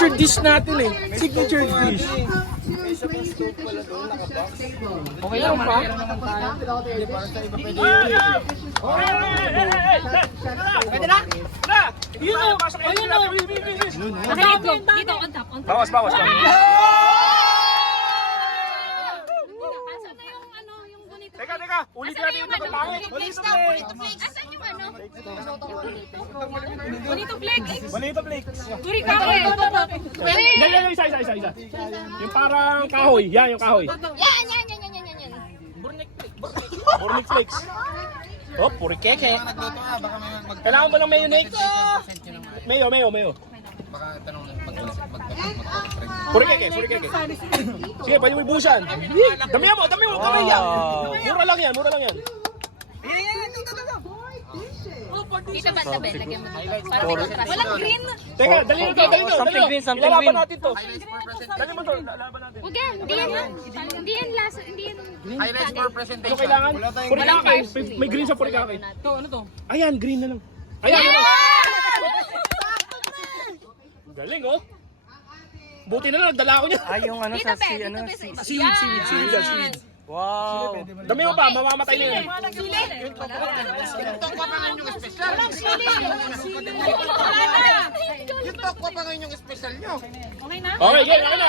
signature dish natin eh. Signature dish. Okay lang, pa? Hindi, para sa iba pwede Pwede na? Yun o! Ayun o! Dito, on top. Bawas. Asan na yung ano, yung bonito? Teka. Ulit natin yung pangit. Bonito flakes. Asan yung ano? Bonito flakes. Bonito Flakes. Turi ka ko. Yan, isa. Yung parang kahoy. Yan, yung kahoy. Yan. Burnick Flakes. Oh, puri keke. nagluto ka, baka may Kailangan mo ng mayonnaise? Mayo. baka tanong Puri keke. Sige, pwede mo ibusan. Damihan mo. Kamay yan. Mura lang yan. Dito ba tabi? Lagyan mo dito. Para may contrast. Walang green. Teka, dali nyo. Something green. Ilalaban natin to. Dali mo to, laban natin. Huwag yan. Hindi yan lasa. Hindi yan. highlights for presentation. Ano kailangan? Purikake. May green sa purikake. Ano to? Ayan, green na lang. Ayan. Galing oh. Buti na lang, nagdala ako niya. Ay, yung ano Dito sa ba? si, ano, Dito si... ba? Seaweed. Wow. Dami mo pa, mamamatay na yun. Tokwa pa ngayon yung special. Yung tokwa pa ngayon yung special nyo. Okay na? Okay, game, okay na.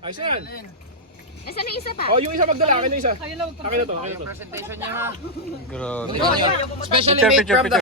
Ayos na yan. Nasaan na isa pa? Oh, yung isa magdala, akin na isa. Akin na to. Presentation niya ha. Grabe. Specially Picture, made picture, from the